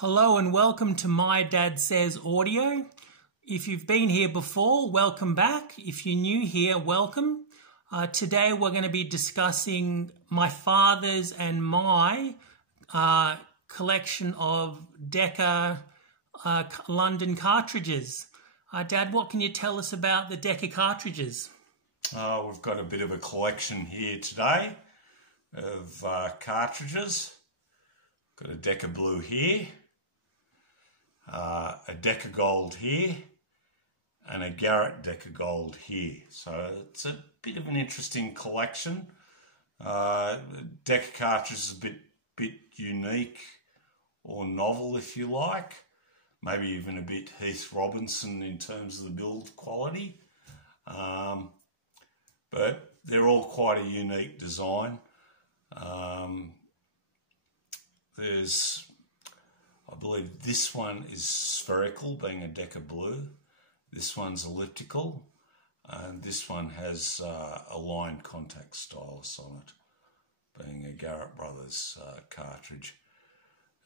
Hello and welcome to My Dad Says Audio. If you've been here before, welcome back. If you're new here, welcome. Today we're going to be discussing my father's and my collection of Decca London cartridges. Dad, what can you tell us about the Decca cartridges? We've got a bit of a collection here today of cartridges. Got a Decca Blue here, a Decca Gold here, and a Garrett Decca Gold here. So it's a bit of an interesting collection. Decca cartridge is a bit unique or novel, if you like. Maybe even a bit Heath Robinson in terms of the build quality. But they're all quite a unique design. I believe this one is spherical, being a Decca Blue. This one's elliptical, and this one has a line contact stylus on it, being a Garrett Brothers cartridge.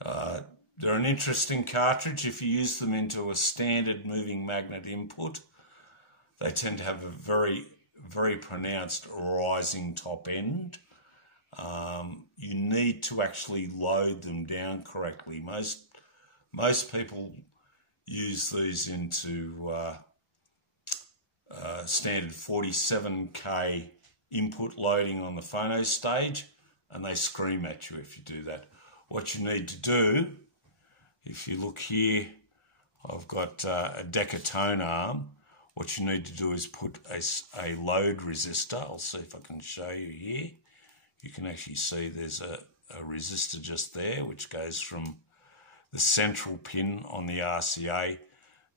They're an interesting cartridge. If you use them into a standard moving magnet input, they tend to have a very, very pronounced rising top end. You need to actually load them down correctly. Most people use these into standard 47K input loading on the phono stage, and they scream at you if you do that. What you need to do, if you look here, I've got a Decca tone arm. What you need to do is put a load resistor. I'll see if I can show you here. You can actually see there's a resistor just there, which goes from the central pin on the RCA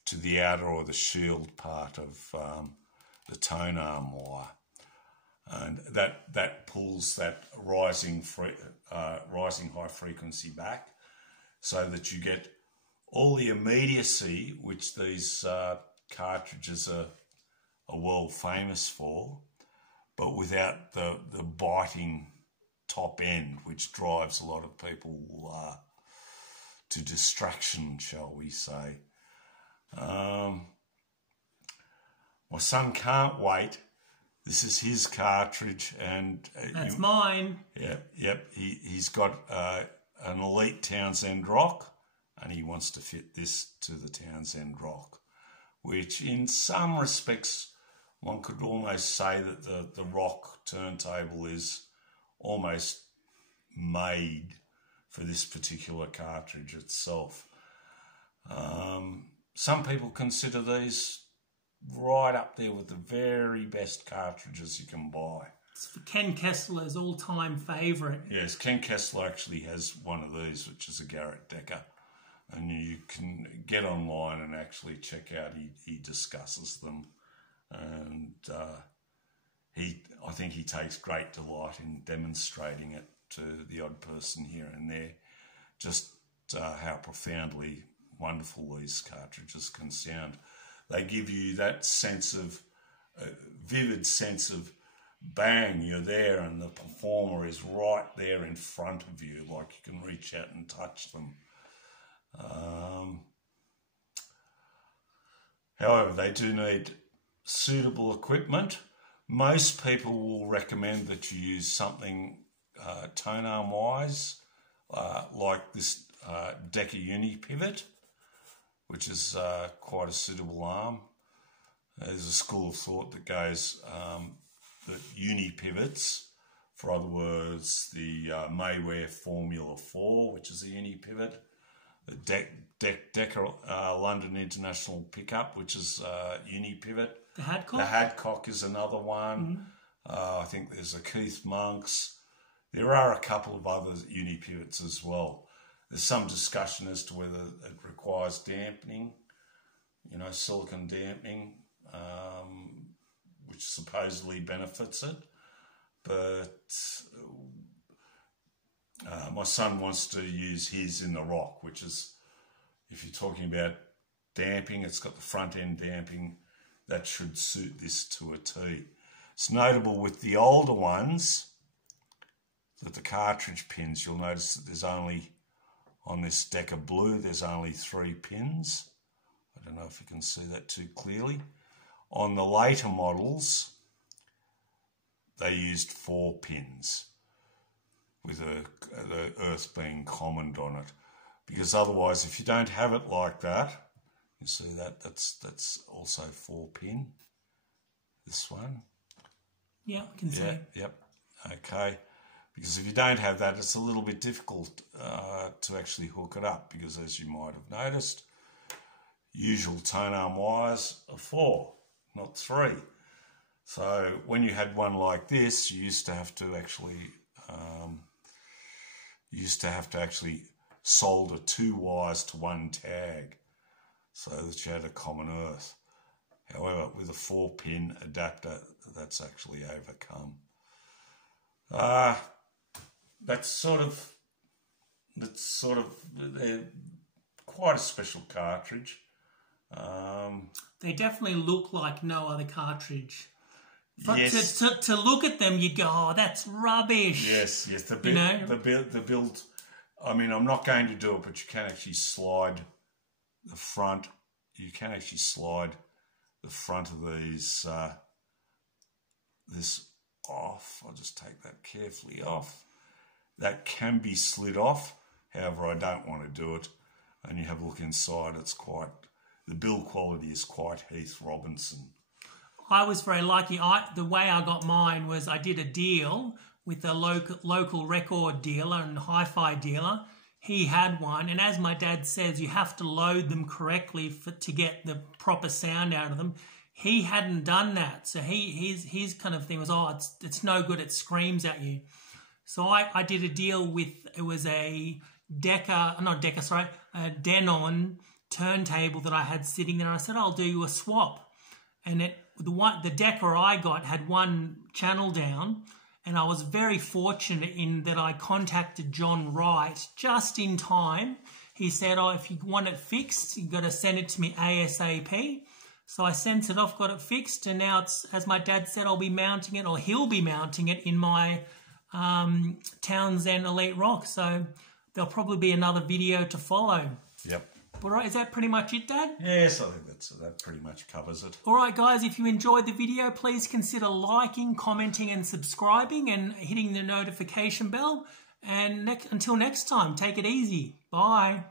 to the outer or the shield part of the tone arm wire. And that pulls that rising high frequency back, so that you get all the immediacy which these cartridges are world famous for, but without the biting top end, which drives a lot of people to distraction, shall we say. My son can't wait. This is his cartridge, and that's mine. Yep. He's got an Elite Townsend Rock, and he wants to fit this to the Townsend Rock, which in some respects one could almost say that the Rock turntable is almost made for this particular cartridge itself. Some people consider these right up there with the very best cartridges you can buy. It's for Ken Kessler's all-time favourite. Yes, Ken Kessler actually has one of these, which is a Garrett Decca. And you can get online and actually check out, he discusses them. And I think he takes great delight in demonstrating it to the odd person here and there, just how profoundly wonderful these cartridges can sound. They give you that sense of, vivid sense of bang, you're there and the performer is right there in front of you, like you can reach out and touch them. However, they do need suitable equipment. Most people will recommend that you use something tone arm wise, like this Decca Uni Pivot, which is quite a suitable arm. There's a school of thought that goes that uni pivots, for other words, the Maywear Formula 4, which is a uni pivot, the Decca London International Pickup, which is uni pivot. The Hadcock? The Hadcock is another one. I think there's a Keith Monk's. There are a couple of other uni pivots as well. There's some discussion as to whether it requires dampening, silicon dampening, which supposedly benefits it. But my son wants to use his in the Rock, which is, if you're talking about damping, it's got the front end damping. That should suit this to a T. It's notable with the older ones that the cartridge pins, you'll notice that there's only On this Decca Blue, there's only 3 pins. I don't know if you can see that too clearly. On the later models, they used 4 pins, with the earth being common on it. Because otherwise, if you don't have it like that, you see that that's also 4 pin. This one. Yeah, I can see. Yep. Okay. Because if you don't have that, it's a little bit difficult to actually hook it up. Because as you might have noticed, usual tone arm wires are 4, not 3. So when you had one like this, you used to have to actually solder 2 wires to 1 tag, so that you had a common earth. However, with a 4-pin adapter, that's actually overcome. That's sort of quite a special cartridge. They definitely look like no other cartridge. But yes. to look at them, you'd go, "Oh, that's rubbish." Yes. The build. I mean, I'm not going to do it, but you can actually slide the front. You can actually slide the front of these this off. I'll just take that carefully off. That can be slid off. However, I don't want to do it. And you have a look inside. The build quality is quite Heath Robinson. I was very lucky. The way I got mine was I did a deal with a local record dealer and hi-fi dealer. He had one, and as my dad says, you have to load them correctly to get the proper sound out of them. He hadn't done that, so his kind of thing was, "Oh, it's no good. It screams at you." So I did a deal with, it was a a Denon turntable that I had sitting there. I said, "I'll do you a swap," and the Decca I got had 1 channel down, and I was very fortunate in that I contacted John Wright just in time. He said, "Oh, if you want it fixed, you've got to send it to me ASAP." So I sent it off, got it fixed, and now it's, as my dad said, I'll be mounting it, or he'll be mounting it in my Townsend Elite Rock. So there'll probably be another video to follow. Yep. All right, is that pretty much it, Dad? Yes, I think that pretty much covers it. All right, guys, if you enjoyed the video, please consider liking, commenting and subscribing and hitting the notification bell. And until next time, take it easy. Bye.